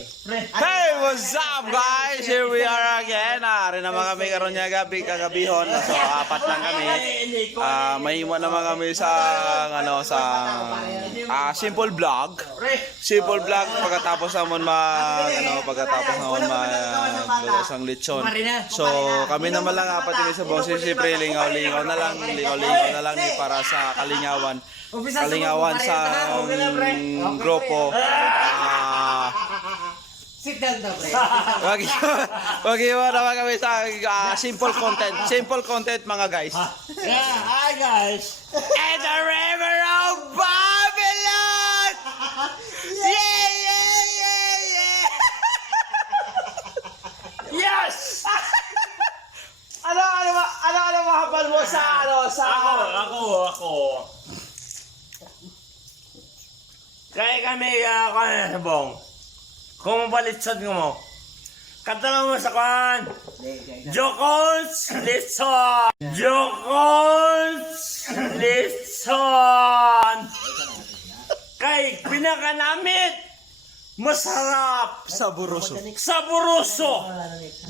Hey, what's up guys? Here we are again. Ari naman kami karon nga gabi kagabihon. So apat lang kami. Mahimo naman kami sa simple vlog. Simple vlog pagkatapos naman sang lechon. So kami naman lang apat ini sa boses siyempre lingaw-lingaw na lang ni para sa kalingawan. Kalingawan sa grupo. Sit down daw, pre. Wag naman kami sa simple content mga guys. Yeah, hi guys. And the river of Babylon! Yeah! Yes! ano mahabal mo sa Ako. Kaya kami bong. Kung balitsan mo. Kanta mo sa kan. Jokons Litson. Kay pinakanamit. Masarap. Saburoso.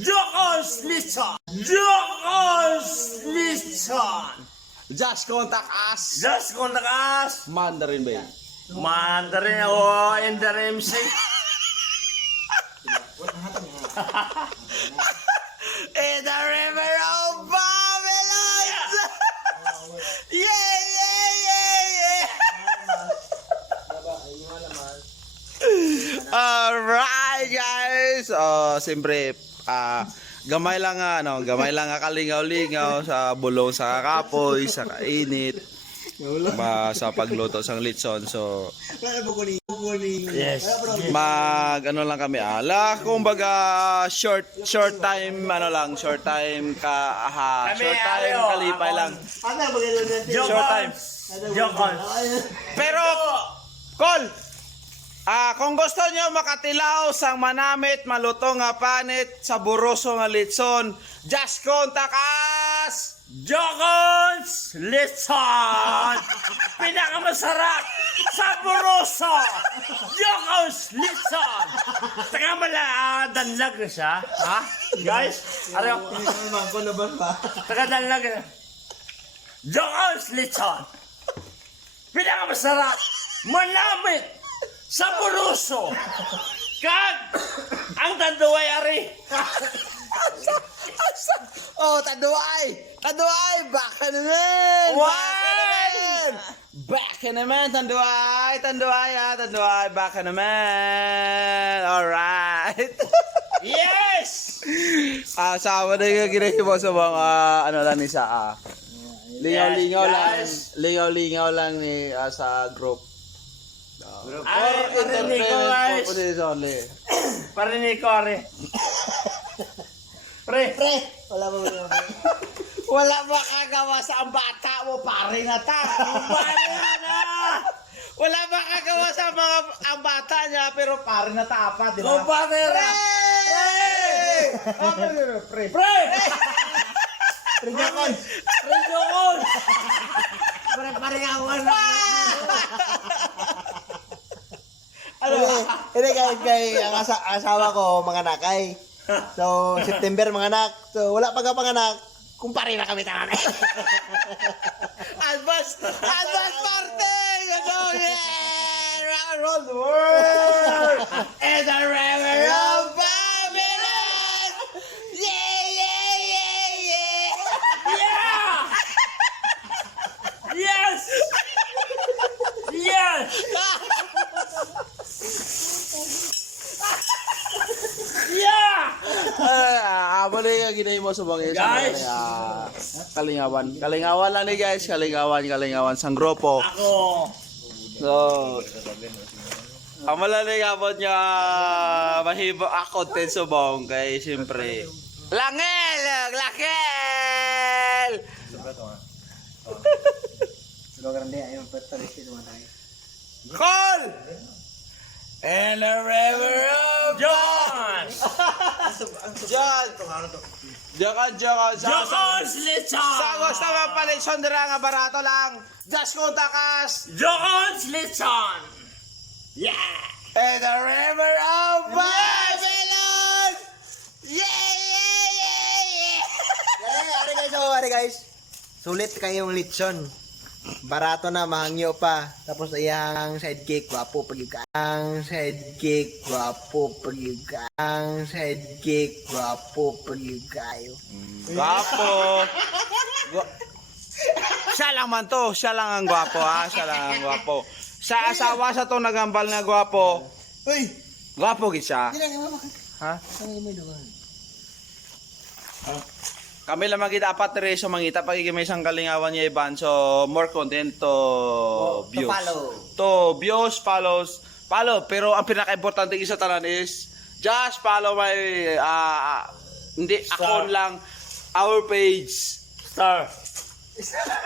Jokons Litson. Just contact us. Mandarin ba yun? Mandarin in the MC. In the river of Babylon! Yeah! Alright guys! Siyempre, gamay lang kalingaw-lingaw sa bulong sa kapoy, sa kainit. Sa pagluto sang litson. So Yes. lang kami kumbaga short time kalipay lang. Short time. Pero call. Kung gusto nyo makatilaw sang manamit maluto nga panit sa buroso nga litson, just contact us. Jokons Litson! Pinakamasarap sa Buroso! Jokons Litson! Taka mala, danlag na siya. Ha? Guys? Ano? Taka danlag na. Jokons Litson! Pinakamasarap! Manamit sa Buroso! Kag! Ang tanduay ari! Tanduay, back naman, Tanduay, back naman. Alright. Yes! Sama na yung ginahimo sa mga lingaw-lingaw lang ni sa group. Ay, Entertainment purposes only. Parinig ko, Ari. Pre! Wala makagawa sa ang bata mo, pare na ta. Wala makagawa sa ang bata niya, pero pare na ta pa, di ba? Kumpanera! Pre! Rinjokon! Pare-parehawan na. Hindi kay ang asawa ko mga nakay. So September mga anak. So wala pa panganak. Kumpare na kami tangan. Advance party! Go yeah! Rock and roll the world! And the river of Babylon! Yeah! Yes! Yes! Yeah! Bali nga ginay mo sa mga Guys! Kalingawan lang ni guys. Kalingawan sang grupo. Ako! So, ang malaling abot niya mahibo content subong kay siyempre. Langel! Call! And the river of John! John! Jokons Litson! Sa gusto mga palisyon dira nga barato lang. Just contact us. Jokons Litson! Yeah! And the river of sulit kayong litson. Barato na, mahangyo pa. Tapos ayang sidekick, gwapo pag ang sidekick, gwapo pag ang sidekick, gwapo pag kayo. Gwapo. Siya lang man to. Siya lang ang gwapo ha. Siya lang ang gwapo. Sa asawa sa to nagambal nga gwapo. Uy! Gwapo gid siya. Hindi lang mo. Ha? Ano mo doon? Kami lang magit apat rin so mangita pagiging may isang kalingawan niya iban so more content to views. To views, follow. Pero ang pinaka-importante isa tanan is just follow my hindi account lang our page. Star.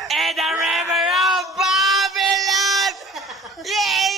And the River of Babylon! Yay!